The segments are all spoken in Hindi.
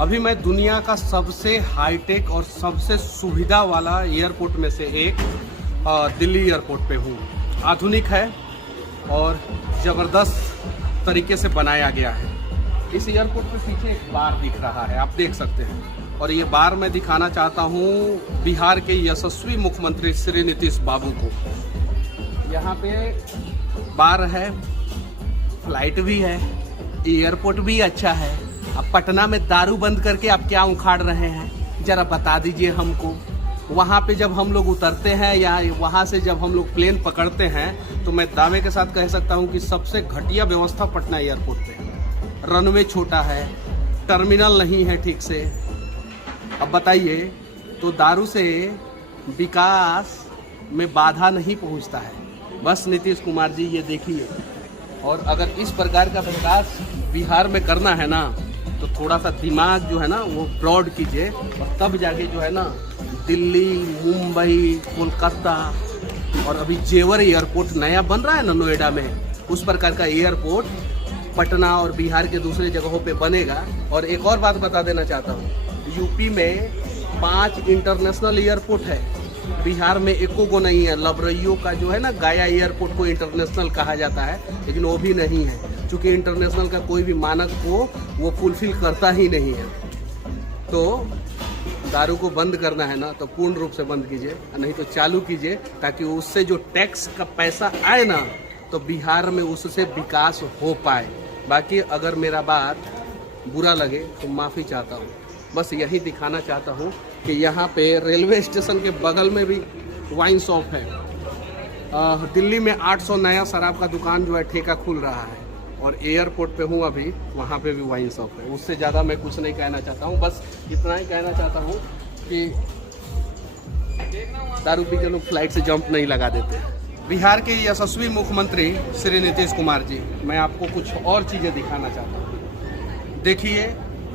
अभी मैं दुनिया का सबसे हाईटेक और सबसे सुविधा वाला एयरपोर्ट में से एक दिल्ली एयरपोर्ट पे हूँ। आधुनिक है और ज़बरदस्त तरीके से बनाया गया है। इस एयरपोर्ट पे पीछे एक बार दिख रहा है, आप देख सकते हैं। और ये बार मैं दिखाना चाहता हूँ बिहार के यशस्वी मुख्यमंत्री श्री नीतीश बाबू को। यहाँ पे बार है, फ्लाइट भी है, एयरपोर्ट भी अच्छा है। अब पटना में दारू बंद करके आप क्या उखाड़ रहे हैं, जरा बता दीजिए हमको। वहाँ पे जब हम लोग उतरते हैं या वहाँ से जब हम लोग प्लेन पकड़ते हैं तो मैं दावे के साथ कह सकता हूँ कि सबसे घटिया व्यवस्था पटना एयरपोर्ट पे है। रनवे छोटा है, टर्मिनल नहीं है ठीक से। अब बताइए, तो दारू से विकास में बाधा नहीं पहुँचता है। बस नीतीश कुमार जी ये देखिए, और अगर इस प्रकार का विकास बिहार में करना है ना तो थोड़ा सा दिमाग जो है ना वो ब्रॉड कीजिए, और तब जाके जो है ना दिल्ली, मुंबई, कोलकाता और अभी जेवर एयरपोर्ट नया बन रहा है ना नोएडा में, उस प्रकार का एयरपोर्ट पटना और बिहार के दूसरे जगहों पे बनेगा। और एक और बात बता देना चाहता हूँ, यूपी में 5 इंटरनेशनल एयरपोर्ट है, बिहार में एको को नहीं है। लबरइयो का जो है ना गया एयरपोर्ट को इंटरनेशनल कहा जाता है, लेकिन वो भी नहीं है, क्योंकि इंटरनेशनल का कोई भी मानक को वो फुलफिल करता ही नहीं है। तो दारू को बंद करना है ना तो पूर्ण रूप से बंद कीजिए, नहीं तो चालू कीजिए, ताकि उससे जो टैक्स का पैसा आए ना तो बिहार में उससे विकास हो पाए। बाकी अगर मेरा बात बुरा लगे तो माफ़ी चाहता हूँ। बस यही दिखाना चाहता हूँ कि यहाँ पे रेलवे स्टेशन के बगल में भी वाइन शॉप है। दिल्ली में 800 नया शराब का दुकान जो है ठेका खुल रहा है, और एयरपोर्ट पे हूँ अभी, वहाँ पे भी वाइन शॉप है। उससे ज़्यादा मैं कुछ नहीं कहना चाहता हूँ, बस इतना ही कहना चाहता हूँ कि दारू पी के लोग फ्लाइट से जंप नहीं लगा देते। बिहार के यशस्वी मुख्यमंत्री श्री नीतीश कुमार जी, मैं आपको कुछ और चीज़ें दिखाना चाहता हूँ। देखिए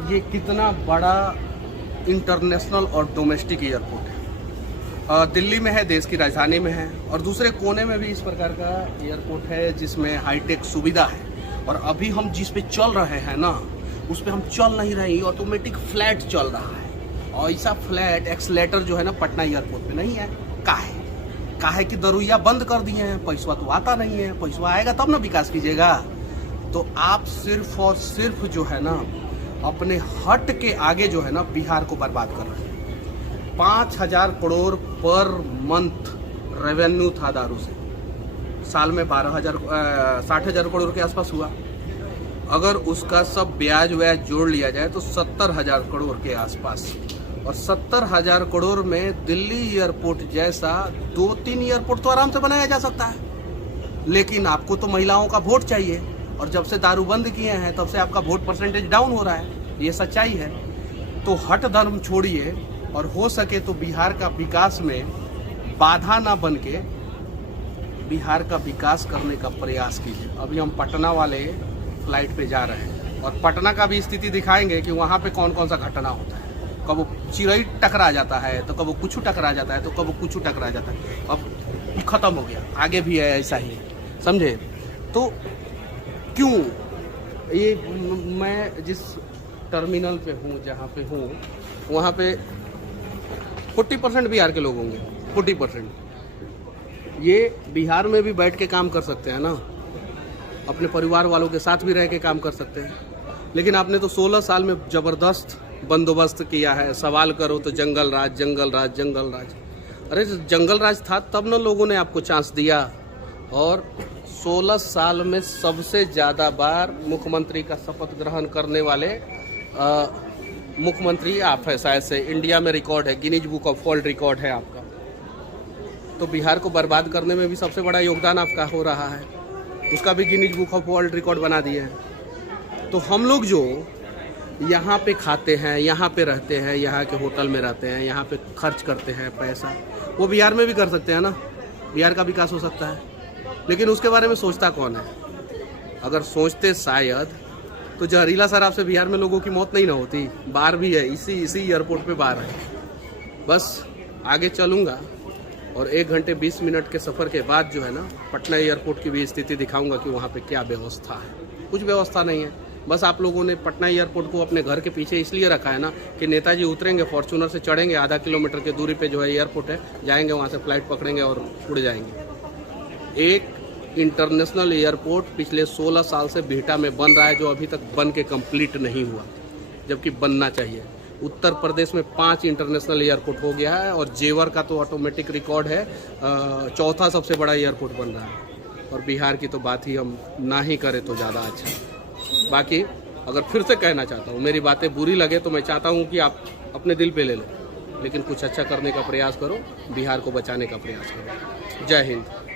ये कितना बड़ा इंटरनेशनल और डोमेस्टिक एयरपोर्ट है। दिल्ली में है, देश की राजधानी में है, और दूसरे कोने में भी इस प्रकार का एयरपोर्ट है जिसमें हाईटेक सुविधा है। और अभी हम जिस पे चल रहे हैं ना उस पे हम चल नहीं रहे, ऑटोमेटिक फ्लैट चल रहा है। और ऐसा फ्लैट एक्सलेटर जो है ना पटना एयरपोर्ट पे नहीं है। काहे कि दरुइया बंद कर दिए हैं, पैसा तो आता नहीं है। पैसा आएगा तब ना विकास कीजिएगा। तो आप सिर्फ और सिर्फ जो है ना अपने हट के आगे जो है ना बिहार को बर्बाद कर रहे हैं। 5000 करोड़ पर मंथ रेवेन्यू था दारू से, साल में 60,000 करोड़ के आसपास हुआ। अगर उसका सब ब्याज व्याज जोड़ लिया जाए तो 70,000 करोड़ के आसपास। और 70,000 करोड़ में दिल्ली एयरपोर्ट जैसा 2-3 एयरपोर्ट तो आराम से बनाया जा सकता है। लेकिन आपको तो महिलाओं का वोट चाहिए, और जब से दारू बंद किए हैं तब से आपका वोट परसेंटेज डाउन हो रहा है। ये सच्चाई है। तो हट धर्म छोड़िए, और हो सके तो बिहार का विकास में बाधा ना बन के बिहार का विकास करने का प्रयास कीजिए। अभी हम पटना वाले फ्लाइट पे जा रहे हैं, और पटना का भी स्थिति दिखाएंगे कि वहाँ पे कौन कौन सा घटना होता है। कब चिड़ई टकरा जाता है, तो कब कुछ टकरा जाता है, तो कब कुछ टकरा जाता है। अब खत्म हो गया, आगे भी है ऐसा ही, समझे। तो क्यों ये मैं जिस टर्मिनल पे हूँ, जहाँ पे हूँ, वहाँ पे 40% बिहार के लोग होंगे। 40% ये बिहार में भी बैठ के काम कर सकते हैं ना, अपने परिवार वालों के साथ भी रह के काम कर सकते हैं। लेकिन आपने तो 16 साल में ज़बरदस्त बंदोबस्त किया है। सवाल करो तो जंगल राज, जंगल राज, जंगल राज। अरे जंगल राज था तब ना लोगों ने आपको चांस दिया। और 16 साल में सबसे ज़्यादा बार मुख्यमंत्री का शपथ ग्रहण करने वाले मुख्यमंत्री आप है, शायद से इंडिया में रिकॉर्ड है, Guinness book of world record है आपका। तो बिहार को बर्बाद करने में भी सबसे बड़ा योगदान आपका हो रहा है, उसका भी Guinness book of world record बना दिए हैं। तो हम लोग जो यहाँ पे खाते हैं, यहाँ पे रहते हैं, यहाँ के होटल में रहते हैं, यहाँ पे खर्च करते हैं पैसा, वो बिहार में भी कर सकते हैं ना, बिहार का विकास हो सकता है। लेकिन उसके बारे में सोचता कौन है? अगर सोचते शायद तो जहरीला शराब से बिहार में लोगों की मौत नहीं ना होती। बार भी है, इसी एयरपोर्ट पे बार है। बस आगे चलूँगा और 1 घंटे 20 मिनट के सफ़र के बाद जो है ना पटना एयरपोर्ट की भी स्थिति दिखाऊंगा कि वहाँ पे क्या व्यवस्था है। कुछ व्यवस्था नहीं है, बस आप लोगों ने पटना एयरपोर्ट को अपने घर के पीछे इसलिए रखा है ना कि नेताजी उतरेंगे, फॉर्चूनर से चढ़ेंगे, आधा किलोमीटर की दूरी पे जो है एयरपोर्ट है, जाएंगे वहाँ से फ्लाइट पकड़ेंगे और उड़ जाएंगे। एक इंटरनेशनल एयरपोर्ट पिछले 16 साल से बिहटा में बन रहा है, जो अभी तक बन के कंप्लीट नहीं हुआ, जबकि बनना चाहिए। उत्तर प्रदेश में 5 इंटरनेशनल एयरपोर्ट हो गया है और जेवर का तो ऑटोमेटिक रिकॉर्ड है, चौथा सबसे बड़ा एयरपोर्ट बन रहा है। और बिहार की तो बात ही हम ना ही करें तो ज़्यादा अच्छा। बाकी अगर फिर से कहना चाहता हूँ, मेरी बातें बुरी लगे तो मैं चाहता हूँ कि आप अपने दिल पे ले लो, लेकिन कुछ अच्छा करने का प्रयास करो, बिहार को बचाने का प्रयास करो। जय हिंद।